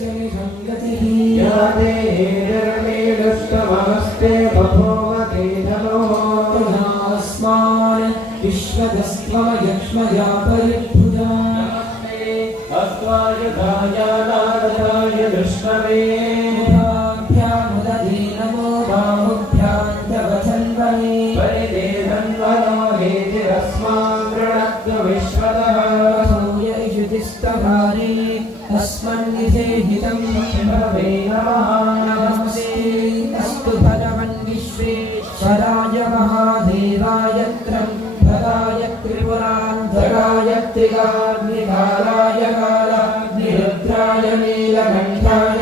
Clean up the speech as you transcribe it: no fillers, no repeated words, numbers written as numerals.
यादे निर्णेदस्तमस्ते बभूवते नमो अस्मान् विश्वदस्त्वमयक्ष्मया परिभुजा अस्त्वायुधाय नारदाय विष्णवे मुखाभ्यामुदधे नमो बाहुभ्यां तव चन्द्रमे परिदेधन्वनो हेतिरस्मान् गृणद्व विश्वतः भूय इषुतिस्तभारे अस्मन्निधेहितं भवे नमः नमस्ते अस्तु भगवन् विश्वेश्वराय महादेवाय त्र्यम्बकाय त्रिपुरान्तकाय त्रिकाग्निकालाय कालाग्निरुद्राय नीलकण्ठाय